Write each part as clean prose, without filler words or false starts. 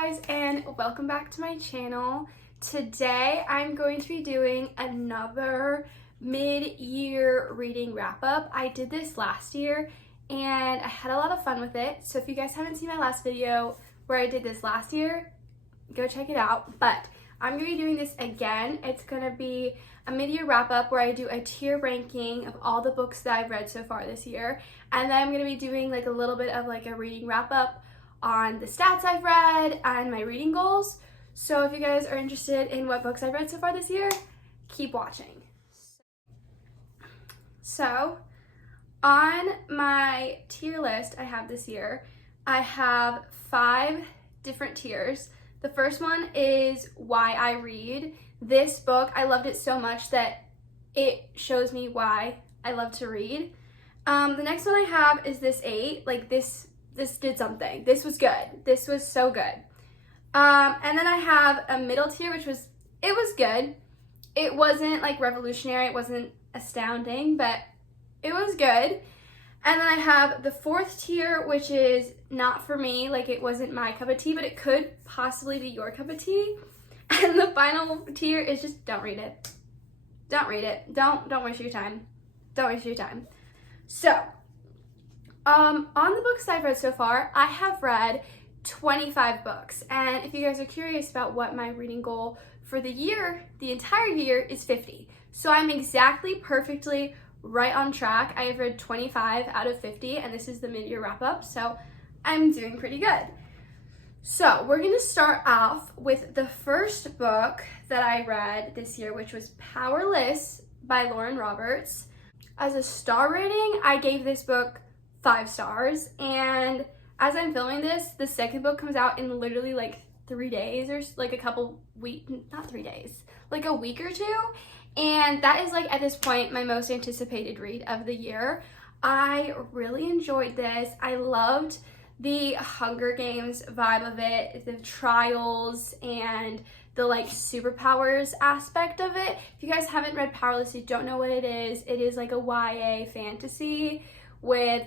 guys, and welcome back to my channel. Today I'm going to be doing another mid-year reading wrap-up. I did this last year and I had a lot of fun with it, so if you guys haven't seen my last video where I did this last year, go check it out. But I'm going to be doing this again. It's going to be a mid-year wrap-up where I do a tier ranking of all the books that I've read so far this year, and then I'm going to be doing like a little bit of like a reading wrap-up on the stats I've read and my reading goals. So if you guys are interested in what books I've read so far this year, keep watching. So on my tier list I have this year, I have 5 different tiers. The first one is Why I Read. This book, I loved it so much that it shows me why I love to read. The next one I have is this 8. Like this did something. This was good. This was so good. And then I have a middle tier, it was good. It wasn't like revolutionary, it wasn't astounding, but it was good. And then I have the 4th tier, which is not for me, like it wasn't my cup of tea, but it could possibly be your cup of tea. And the final tier is just don't read it. Don't read it. Don't waste your time. Don't waste your time. So, on the books I've read so far, I have read 25 books. And if you guys are curious about what my reading goal for the year, the entire year, is 50. So I'm exactly perfectly right on track. I have read 25 out of 50, and this is the mid-year wrap-up, so I'm doing pretty good. So we're going to start off with the first book that I read this year, which was Powerless by Lauren Roberts. As a star rating, I gave this book 5 stars, and as I'm filming this, the second book comes out in literally like 3 days or like a couple weeks, not 3 days, like a week or 2. And that is like at this point my most anticipated read of the year. I really enjoyed this. I loved the Hunger Games vibe of it, the trials and the like superpowers aspect of it. If you guys haven't read Powerless, you don't know what it is like a YA fantasy with,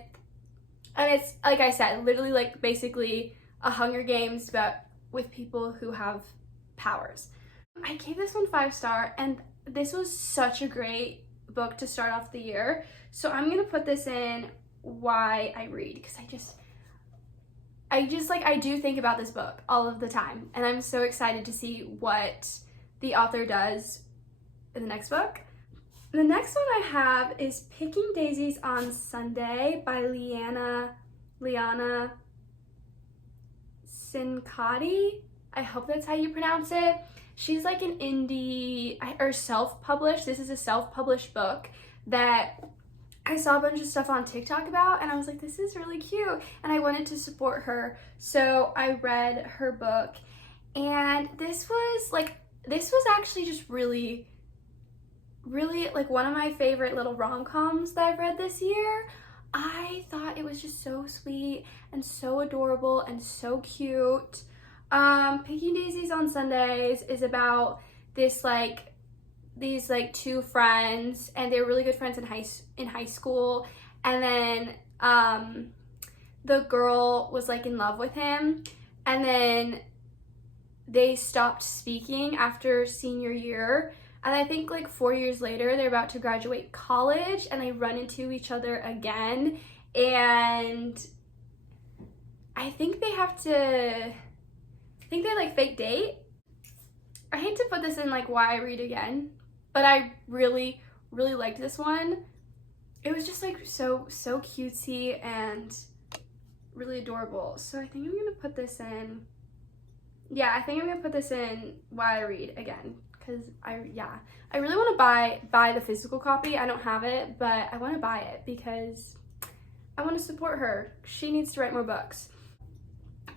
and it's like I said, literally like basically a Hunger Games but with people who have powers. I gave this one 5 stars, and this was such a great book to start off the year. So I'm gonna put this in Why I Read, because I do think about this book all of the time, and I'm so excited to see what the author does in the next book. The next one I have is Picking Daisies on Sunday by Liana Cincotti. I hope that's how you pronounce it. She's like an indie or self-published. This is a self-published book that I saw a bunch of stuff on TikTok about, and I was like, this is really cute, and I wanted to support her. So I read her book, and this was actually just really like one of my favorite little rom-coms that I've read this year. I thought it was just so sweet and so adorable and so cute. Picking Daisies on Sundays is about these 2 friends, and they were really good friends in high school, and then the girl was like in love with him, and then they stopped speaking after senior year, and I think like 4 years later they're about to graduate college and they run into each other again, and I think they like fake date. I hate to put this in like Why I Read again, but I really liked this one. It was just like so cutesy and really adorable. So I think I'm gonna put this in, I think I'm gonna put this in Why I Read again, because I really want to buy the physical copy. I don't have it, but I want to buy it because I want to support her. She needs to write more books.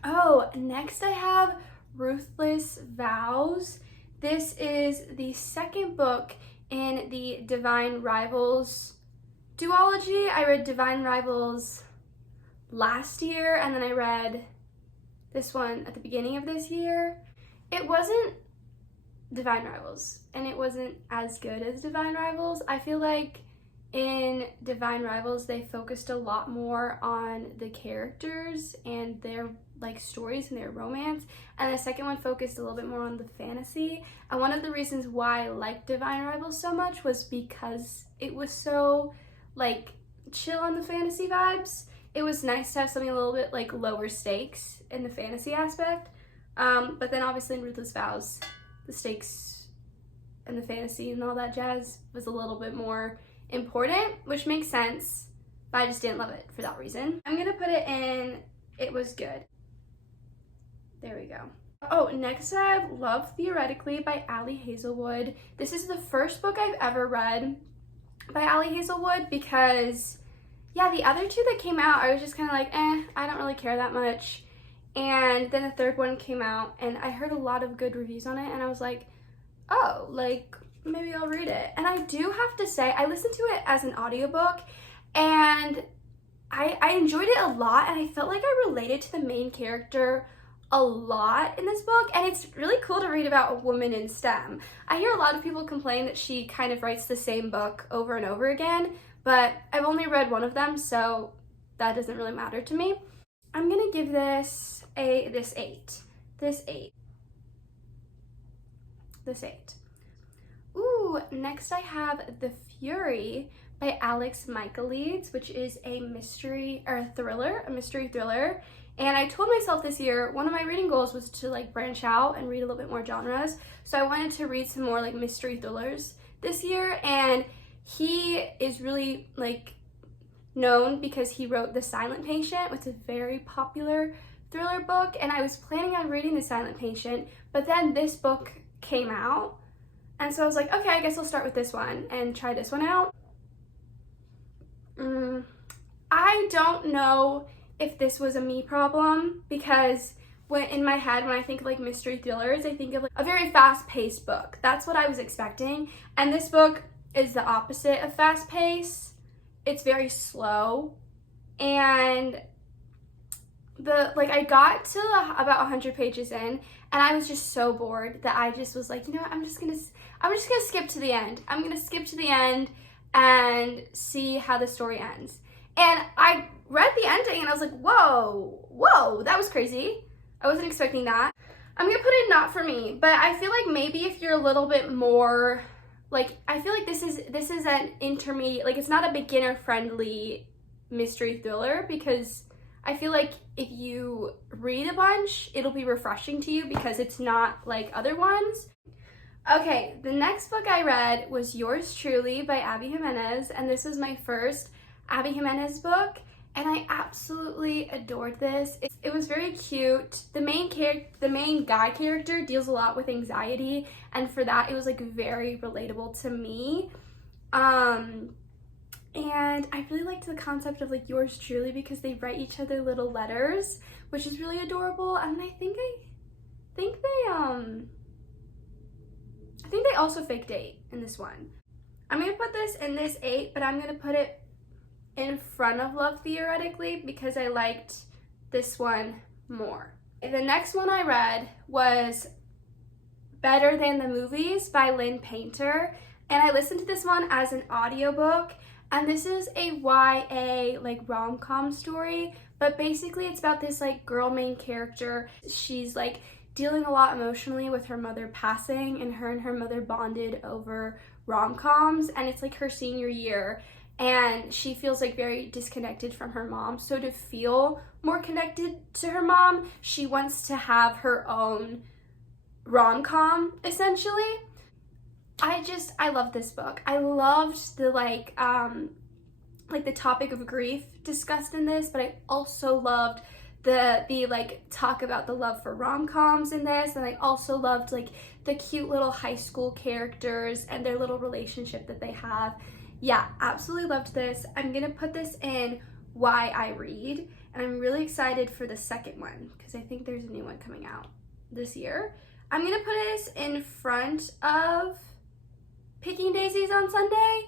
Oh, next I have Ruthless Vows. This is the second book in the Divine Rivals duology. I read Divine Rivals last year, and then I read this one at the beginning of this year. It wasn't Divine Rivals, and it wasn't as good as Divine Rivals. I feel like in Divine Rivals they focused a lot more on the characters and their like stories and their romance, and the second one focused a little bit more on the fantasy. And one of the reasons why I liked Divine Rivals so much was because it was so like chill on the fantasy vibes. It was nice to have something a little bit like lower stakes in the fantasy aspect, but then obviously in Ruthless Vows the stakes and the fantasy and all that jazz was a little bit more important, which makes sense, but I just didn't love it for that reason. I'm gonna put it in it was good. There we go. Oh, next I have Love Theoretically by Ali Hazelwood. This is the first book I've ever read by Ali Hazelwood because, yeah, the other two that came out, I was just kind of like, I don't really care that much. And then the third one came out, and I heard a lot of good reviews on it, and I was like, oh, like, maybe I'll read it. And I do have to say, I listened to it as an audiobook, and I enjoyed it a lot, and I felt like I related to the main character a lot in this book, and it's really cool to read about a woman in STEM. I hear a lot of people complain that she kind of writes the same book over and over again, but I've only read one of them, so that doesn't really matter to me. I'm gonna give this this 8. Ooh, next I have The Fury by Alex Michaelides, which is a mystery thriller. And I told myself this year, one of my reading goals was to like branch out and read a little bit more genres. So I wanted to read some more like mystery thrillers this year. And he is really like known because he wrote The Silent Patient, which is a very popular thriller book. And I was planning on reading The Silent Patient, but then this book came out. And so I was like, okay, I guess I'll start with this one and try this one out. I don't know if this was a me problem, because in my head, when I think of like mystery thrillers, I think of like a very fast-paced book. That's what I was expecting. And this book is the opposite of fast-paced. It's very slow. And I got to about 100 pages in, and I was just so bored that I just was like, you know what, I'm just gonna skip to the end. I'm gonna skip to the end and see how the story ends. And I read the ending and I was like, whoa, that was crazy. I wasn't expecting that. I'm gonna put it not for me, but I feel like maybe if you're a little bit more, like, I feel like this is an intermediate, like it's not a beginner friendly mystery thriller, because I feel like if you read a bunch, it'll be refreshing to you because it's not like other ones. Okay, the next book I read was Yours Truly by Abby Jimenez, and this was my first Abby Jimenez book, and I absolutely adored this. It was very cute. The main guy character deals a lot with anxiety, and for that it was like very relatable to me. And I really liked the concept of like Yours Truly because they write each other little letters, which is really adorable. And I think they also fake date in this one. I'm gonna put this in this 8, but I'm gonna put it in front of Love Theoretically because I liked this one more. The next one I read was Better Than the Movies by Lynn Painter, and I listened to this one as an audiobook, and this is a YA like rom-com story, but basically it's about this like girl main character. She's like dealing a lot emotionally with her mother passing, and her mother bonded over rom-coms, and it's like her senior year, and she feels like very disconnected from her mom. So to feel more connected to her mom, she wants to have her own rom-com, essentially. I loved this book. I loved the like the topic of grief discussed in this, but I also loved the like talk about the love for rom-coms in this, and I also loved like the cute little high school characters and their little relationship that they have. Yeah, absolutely loved this. I'm gonna put this in Why I Read, and I'm really excited for the second one because I think there's a new one coming out this year. I'm gonna put this in front of Picking Daisies on Sunday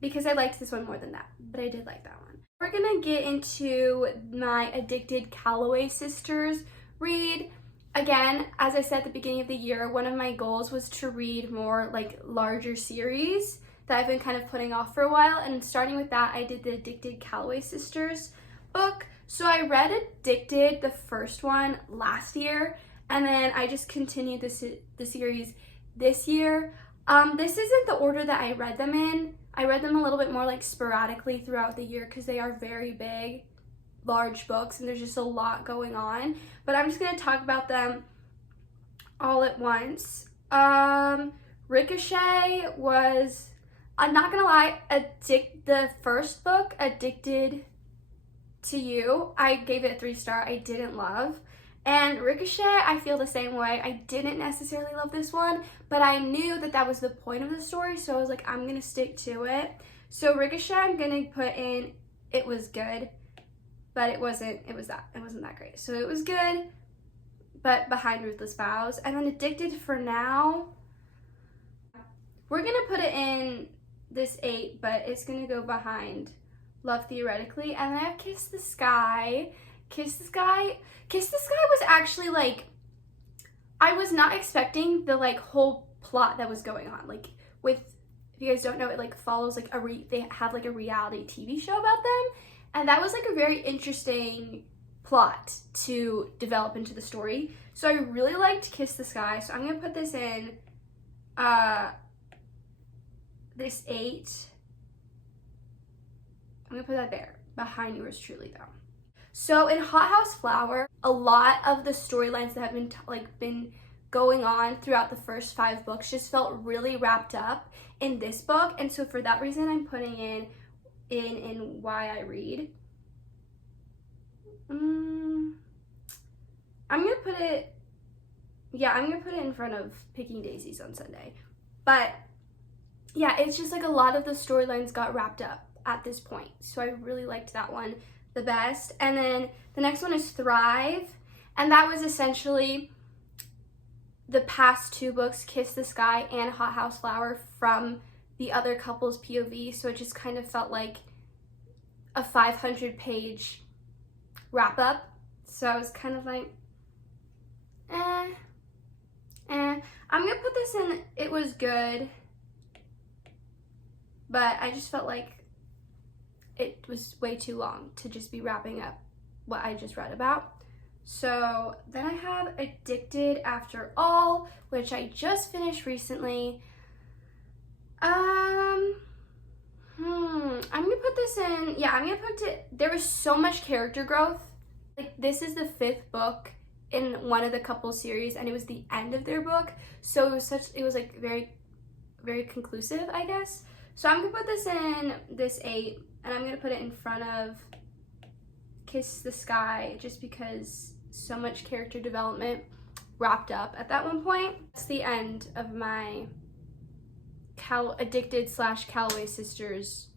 because I liked this one more than that, but I did like that one. We're gonna get into my Addicted Calloway Sisters read. Again, as I said at the beginning of the year, one of my goals was to read more like larger series that I've been kind of putting off for a while, and starting with that, I did the Addicted Calloway Sisters book. So I read Addicted, the first one, last year, and then I just continued the series this year. This isn't the order that I read them in. I read them a little bit more like sporadically throughout the year because they are very big, large books, and there's just a lot going on. But I'm just going to talk about them all at once. Ricochet was, I'm not going to lie, the first book, Addicted to You, I gave it a 3-star. I didn't love. And Ricochet, I feel the same way. I didn't necessarily love this one, but I knew that that was the point of the story, so I was like, I'm gonna stick to it. So Ricochet, I'm gonna put in, it was good, but it wasn't that great. So it was good, but behind Ruthless Vows. And then Addicted for now, we're gonna put it in this 8, but it's gonna go behind Love Theoretically. And then I have Kiss the Sky. Kiss the Sky was actually like, I was not expecting the like whole plot that was going on. Like with, if you guys don't know, it like follows like they have like a reality TV show about them. And that was like a very interesting plot to develop into the story. So I really liked Kiss the Sky. So I'm gonna put this in this 8. I'm gonna put that there, behind Yours Truly though. So in Hot House Flower, a lot of the storylines that have been going on throughout the first 5 books just felt really wrapped up in this book, and so for that reason I'm putting in Why I Read. I'm gonna put it in front of Picking Daisies on Sunday. But yeah, it's just like a lot of the storylines got wrapped up at this point, so I really liked that one the best. And then the next one is Thrive, and that was essentially the past 2 books, Kiss the Sky and Hot House Flower, from the other couple's POV, so it just kind of felt like a 500-page wrap up. So I was kind of like, I'm gonna put this in, it was good, but I just felt like it was way too long to just be wrapping up what I just read about. So then I have Addicted After All, which I just finished recently. I'm gonna put this in, there was so much character growth. Like, this is the 5th book in one of the couple series, and it was the end of their book, so it was like very, very conclusive, I guess. So I'm gonna put this in this 8, and I'm gonna put it in front of Kiss the Sky, just because so much character development wrapped up at that one point. That's the end of my Addicted / Calloway Sisters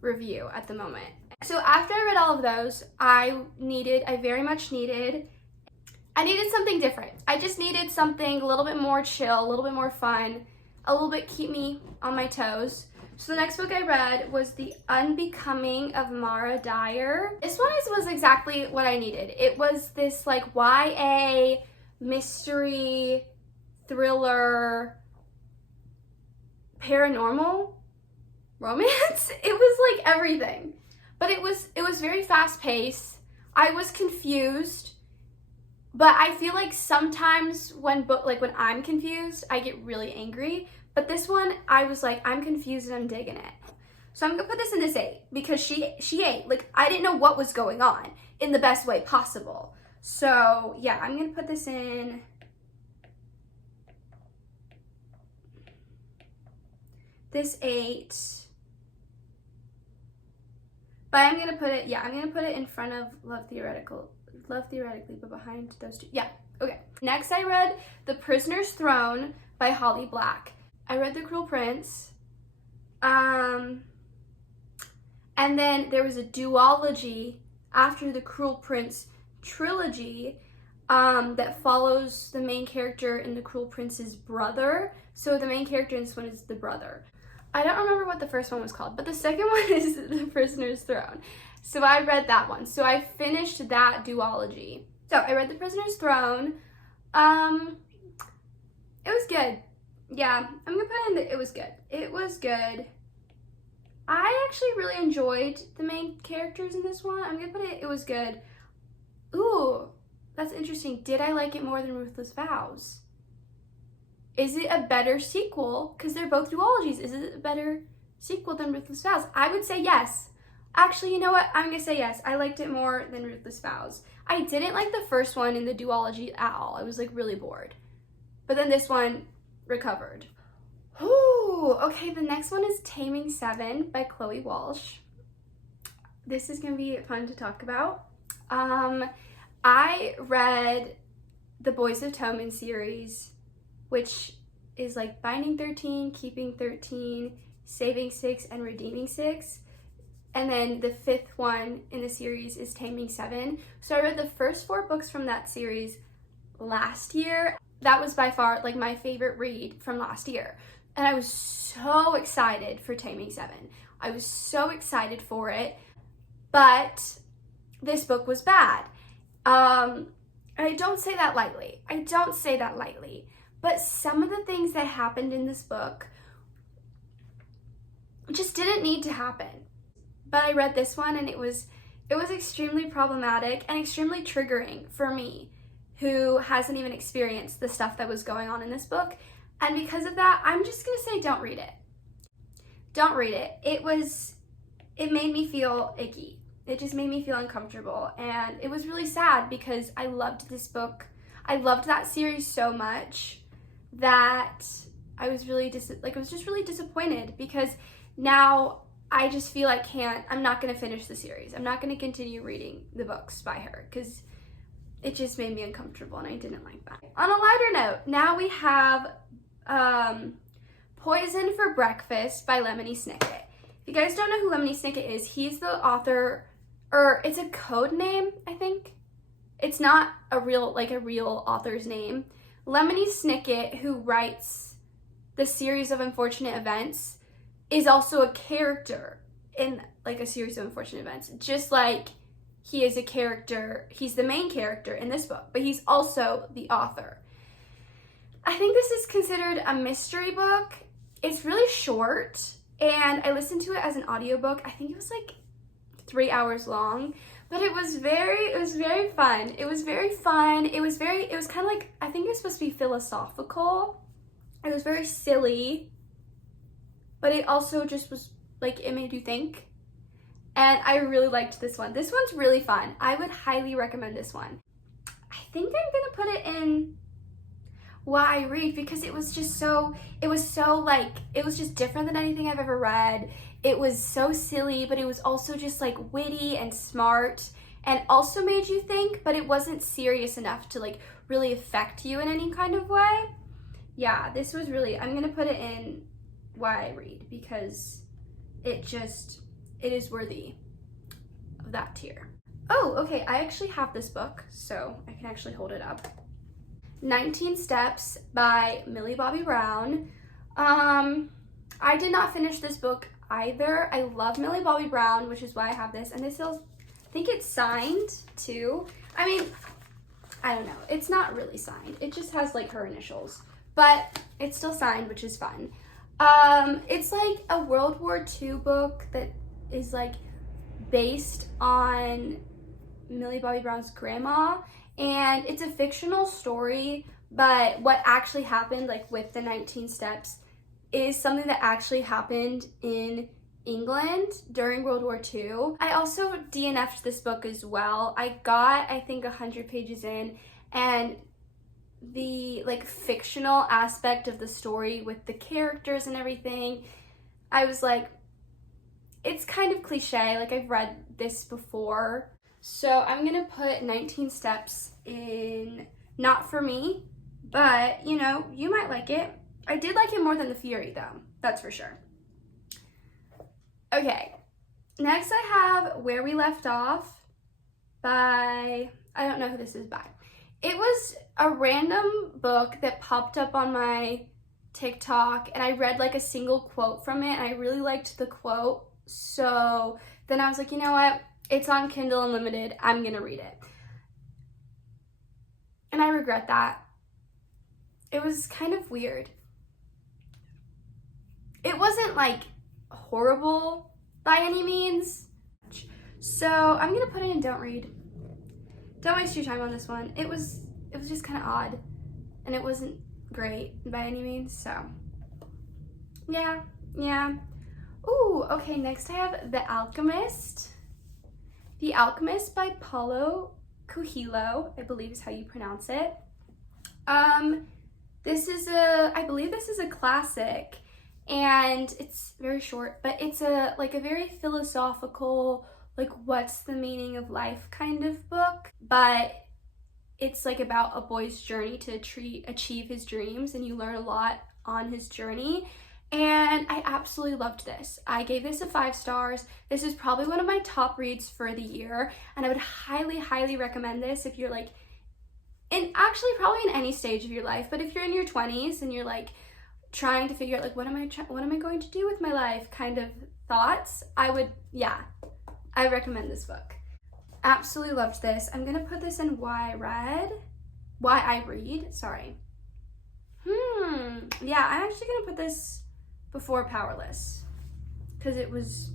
review at the moment. So after I read all of those, I needed something different. I just needed something a little bit more chill, a little bit more fun, a little bit keep me on my toes. So the next book I read was The Unbecoming of Mara Dyer. This one was exactly what I needed. It was this like YA mystery thriller paranormal romance. It was like everything, but it was very fast paced. I was confused, but I feel like sometimes when I'm confused, I get really angry. But this one, I was like, I'm confused and I'm digging it. So I'm gonna put this in this 8 because she ate. Like, I didn't know what was going on in the best way possible. So yeah, I'm gonna put this in this 8. But I'm gonna put it in front of Love Theoretically, but behind those 2. Yeah, okay. Next I read The Prisoner's Throne by Holly Black. I read The Cruel Prince. And then there was a duology after the Cruel Prince trilogy that follows the main character in The Cruel Prince's brother. So the main character in this one is the brother. I don't remember what the first one was called, but the second one is The Prisoner's Throne. So I read that one. So I finished that duology. So I read The Prisoner's Throne. It was good. Yeah, I'm gonna put in that it was good. It was good. I actually really enjoyed the main characters in this one. I'm gonna put it was good. Ooh, that's interesting. Did I like it more than Ruthless Vows? Is it a better sequel? Because they're both duologies. Is it a better sequel than Ruthless Vows? I would say yes. Actually, you know what? I'm going to say yes. I liked it more than Ruthless Vows. I didn't like the first one in the duology at all. I was like really bored. But then this one recovered. Ooh, okay, the next one is Taming Seven by Chloe Walsh. This is going to be fun to talk about. I read the Boys of Tommen series, which is like Binding 13, Keeping 13, Saving 6, and Redeeming 6. And then the 5th one in the series is Taming 7. So I read the first 4 books from that series last year. That was by far like my favorite read from last year. And I was so excited for Taming 7. I was so excited for it. But this book was bad. And I don't say that lightly. But some of the things that happened in this book just didn't need to happen. But I read this one and it was extremely problematic and extremely triggering for me, who hasn't even experienced the stuff that was going on in this book. And because of that, I'm just gonna say don't read it. Don't read it. It made me feel icky. It just made me feel uncomfortable. And it was really sad because I loved this book. I loved that series so much that I was really really disappointed, because now I just feel I'm not going to finish the series. I'm not going to continue reading the books by her because it just made me uncomfortable and I didn't like that. On a lighter note, now we have Poison for Breakfast by Lemony Snicket. If you guys don't know who Lemony Snicket is, he's the author, or it's a code name, I think. It's not a real author's name. Lemony Snicket, who writes the series of Unfortunate Events, is also a character in like a series of unfortunate events. Just like he is a character, he's the main character in this book, but he's also the author. I think this is considered a mystery book. It's really short, and I listened to it as an audiobook. I think it was like 3 hours long, but it was very fun. It was kind of like, I think it was supposed to be philosophical. It was very silly, but it also just was like, it made you think. And I really liked this one. This one's really fun. I would highly recommend this one. I think I'm gonna put it in what I read, because it was just different than anything I've ever read. It was so silly, but it was also just like witty and smart, and also made you think, but it wasn't serious enough to like really affect you in any kind of way. Yeah, this was really, I'm gonna put it in what I read, because it is worthy of that tier. Oh, okay, I actually have this book, so I can actually hold it up. 19 Steps by Millie Bobby Brown. I did not finish this book either. I love Millie Bobby Brown, which is why I have this, and this is, I think it's signed too. I mean, I don't know, it's not really signed. It just has like her initials, but it's still signed, which is fun. It's like a World War II book that is like based on Millie Bobby Brown's grandma, and it's a fictional story, but what actually happened like with the 19 Steps is something that actually happened in England during World War II. I also DNF'd this book as well. I got, I think, 100 pages in, and the like fictional aspect of the story with the characters and everything, I was like, it's kind of cliche, like I've read this before. So I'm gonna put 19 Steps in not for me, but you know, you might like it. I did like it more than The Fury though, that's for sure. Okay, next I have Where We Left Off by, I don't know who this is by. It was a random book that popped up on my TikTok, and I read like a single quote from it, and I really liked the quote. So then I was like, you know what? It's on Kindle Unlimited. I'm gonna read it. And I regret that. It was kind of weird. It wasn't like horrible, by any means. So I'm gonna put it in don't read. Don't waste your time on this one. It was just kind of odd, and it wasn't great by any means, so yeah. Ooh, okay, next I have The Alchemist. The Alchemist by Paulo Coelho, I believe is how you pronounce it. I believe this is a classic, and it's very short, but it's a very philosophical, like what's the meaning of life kind of book, but it's like about a boy's journey to achieve his dreams, and you learn a lot on his journey. And I absolutely loved this. I gave this a 5 stars. This is probably one of my top reads for the year, and I would highly recommend this if you're like probably in any stage of your life, but if you're in your 20s and you're like trying to figure out like what am I going to do with my life kind of thoughts, I recommend this book. Absolutely loved this. I'm gonna put this in why I read, sorry. Yeah, I'm actually gonna put this before Powerless, because it was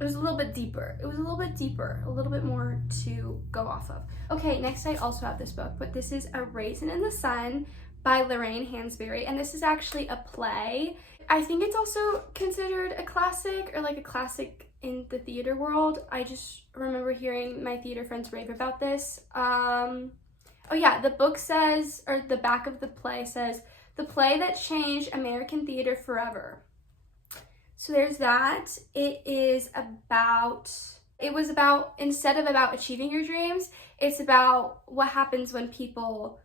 a little bit deeper. It was a little bit more to go off of. Okay, next I also have this book, but this is A Raisin in the Sun by Lorraine Hansberry, and this is actually a play. I think it's also considered a classic, or like a classic in the theater world. I just remember hearing my theater friends rave about this. Oh yeah, the book says, or the back of the play says, the play that changed American theater forever. So there's that. Instead of about achieving your dreams, it's about what happens when people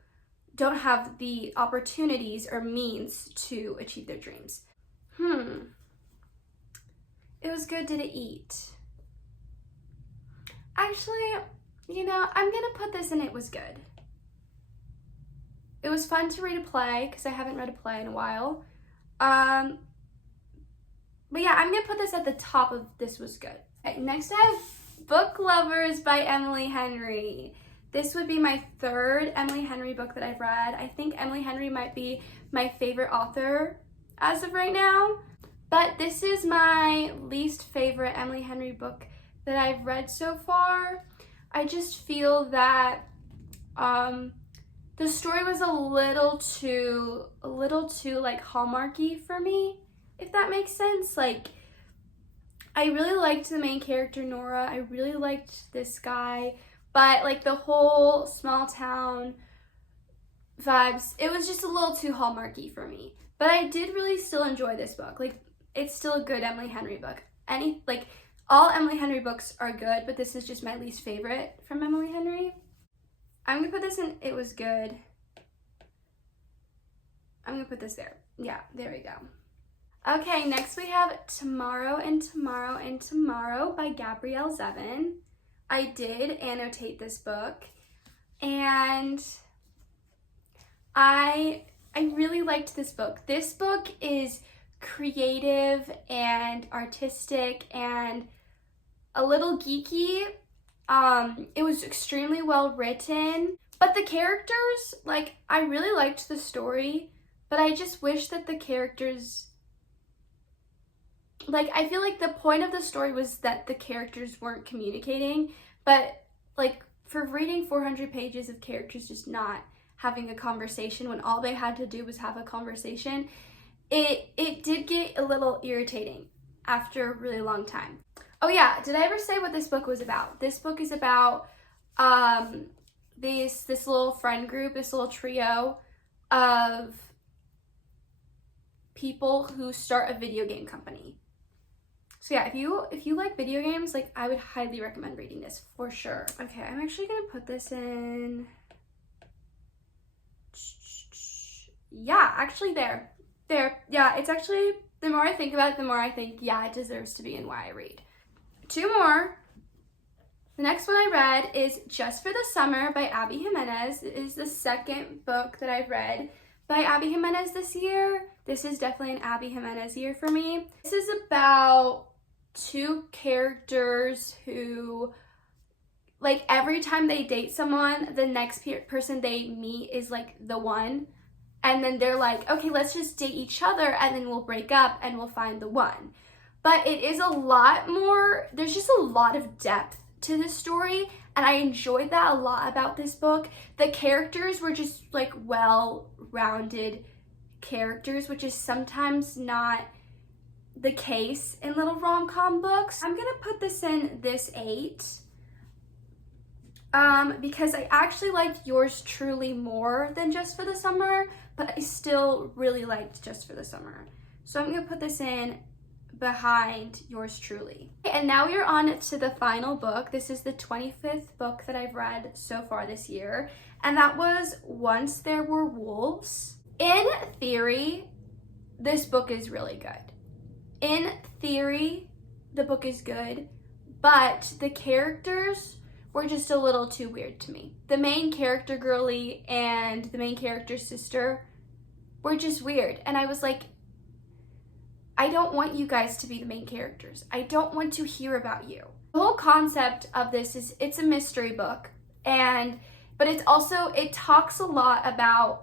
don't have the opportunities or means to achieve their dreams. It was good. Did it eat? Actually, I'm gonna put this in it was good. It was fun to read a play, because I haven't read a play in a while. But yeah, I'm gonna put this at the top of this was good. Okay, next I have Book Lovers by Emily Henry. This would be my 3rd Emily Henry book that I've read. I think Emily Henry might be my favorite author as of right now, but this is my least favorite Emily Henry book that I've read so far. I just feel that the story was a little too like Hallmarky for me, if that makes sense. Like, I really liked the main character, Nora. I really liked this guy, but like the whole small town vibes, it was just a little too Hallmarky for me. But I did really still enjoy this book. Like, it's still a good Emily Henry book. All Emily Henry books are good, but this is just my least favorite from Emily Henry. I'm gonna put this in it was good. I'm gonna put this there. Yeah, there we go. Okay, next we have Tomorrow and Tomorrow and Tomorrow by Gabrielle Zevin. I did annotate this book, and I really liked this book. This book is creative and artistic and a little geeky. It was extremely well written, but the characters, like, I really liked the story, but I just wish that the characters, like, I feel like the point of the story was that the characters weren't communicating, but like, for reading 400 pages of characters just not having a conversation when all they had to do was have a conversation, it did get a little irritating after a really long time. Oh yeah, did I ever say what this book was about? This book is about this little friend group, this little trio of people who start a video game company. So yeah, if you like video games, like, I would highly recommend reading this for sure. Okay, I'm actually gonna put this in. Yeah, actually there. Yeah, it's actually, the more I think about it, the more I think, yeah, it deserves to be in Why I Read. 2 more. The next one I read is Just for the Summer by Abby Jimenez. It is the 2nd book that I've read by Abby Jimenez this year. This is definitely an Abby Jimenez year for me. This is about 2 characters who, like, every time they date someone, the next person they meet is like the one. And then they're like, okay, let's just date each other and then we'll break up and we'll find the one. but it is a lot more, there's just a lot of depth to this story, and I enjoyed that a lot about this book. The characters were just like well-rounded characters, which is sometimes not the case in little rom-com books. I'm gonna put this in this 8 because I actually liked Yours Truly more than Just for the Summer, but I still really liked Just for the Summer. So I'm gonna put this in behind Yours Truly. And now we are on to the final book. This is the 25th book that I've read so far this year, and that was Once There Were Wolves. In theory, this book is really good. In theory, the book is good, but the characters were just a little too weird to me. The main character, Girly, and the main character's sister were just weird, and I was like, I don't want you guys to be the main characters. I don't want to hear about you. The whole concept of this is it's a mystery book, but it's also, it talks a lot about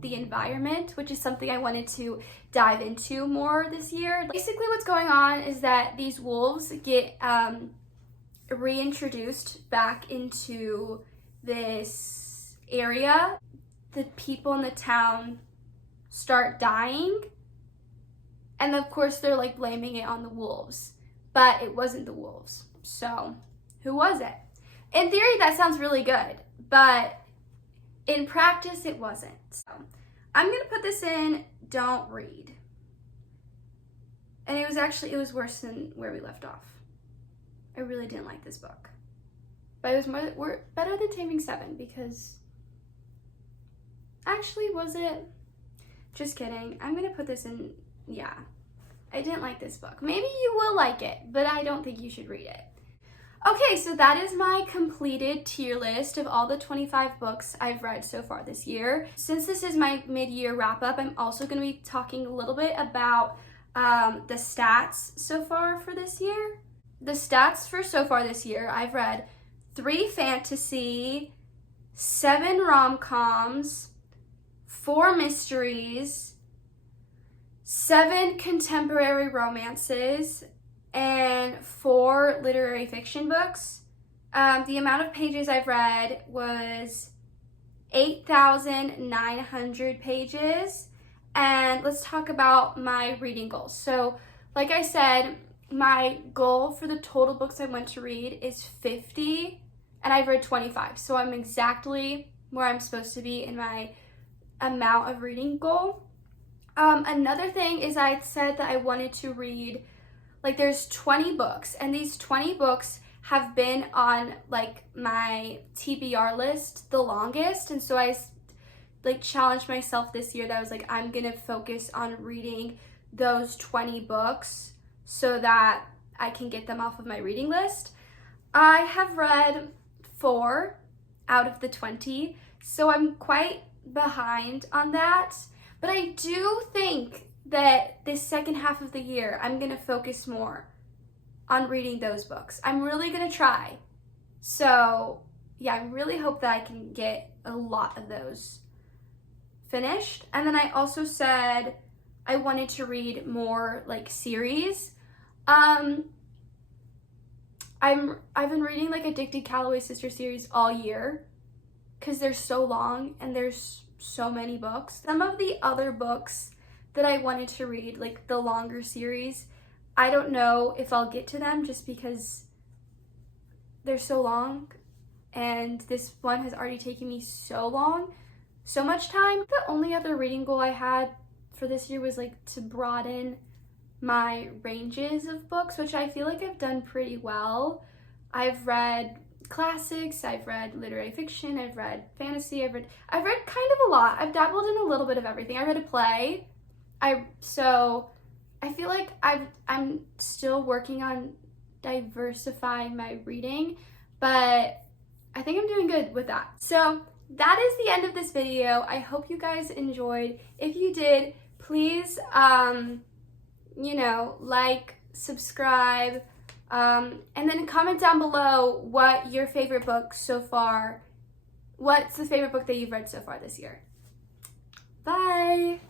the environment, which is something I wanted to dive into more this year. Basically what's going on is that these wolves get reintroduced back into this area. The people in the town start dying, and of course they're like blaming it on the wolves, but it wasn't the wolves. So who was it? In theory, that sounds really good, but in practice, it wasn't. So I'm gonna put this in don't read. And it was worse than where we left off. I really didn't like this book. But it was better than Taming Seven, because actually, was it? Just kidding. I'm gonna put this in, yeah. I didn't like this book. Maybe you will like it, but I don't think you should read it. Okay, so that is my completed tier list of all the 25 books I've read so far this year. Since this is my mid-year wrap-up, I'm also going to be talking a little bit about the stats so far for this year. The stats for so far this year, I've read 3 fantasy, 7 rom-coms, 4 mysteries, 7 contemporary romances, and 4 literary fiction books. The amount of pages I've read was 8,900 pages. And let's talk about my reading goals. So, like I said, my goal for the total books I want to read is 50, and I've read 25. So I'm exactly where I'm supposed to be in my amount of reading goal. Another thing is I said that I wanted to read, like, there's 20 books, and these 20 books have been on like my TBR list the longest, and so I like challenged myself this year that I was like, I'm gonna focus on reading those 20 books so that I can get them off of my reading list. I have read 4 out of the 20, so I'm quite behind on that, but I do think that this second half of the year, I'm gonna focus more on reading those books. I'm really gonna try. So yeah, I really hope that I can get a lot of those finished. And then I also said I wanted to read more like series. I've been reading like Addicted Calloway Sister series all year because they're so long and there's so many books. Some of the other books that I wanted to read, like the longer series, I don't know if I'll get to them just because they're so long, and this one has already taken me so much time. The only other reading goal I had for this year was like to broaden my ranges of books, which I feel like I've done pretty well. I've read classics, I've read literary fiction, I've read fantasy, I've read kind of a lot. I've dabbled in a little bit of everything. I read a play. So I feel like I'm still working on diversifying my reading, but I think I'm doing good with that. So that is the end of this video. I hope you guys enjoyed. If you did, please, like, subscribe, and then comment down below what your favorite book so far, what's the favorite book that you've read so far this year. Bye!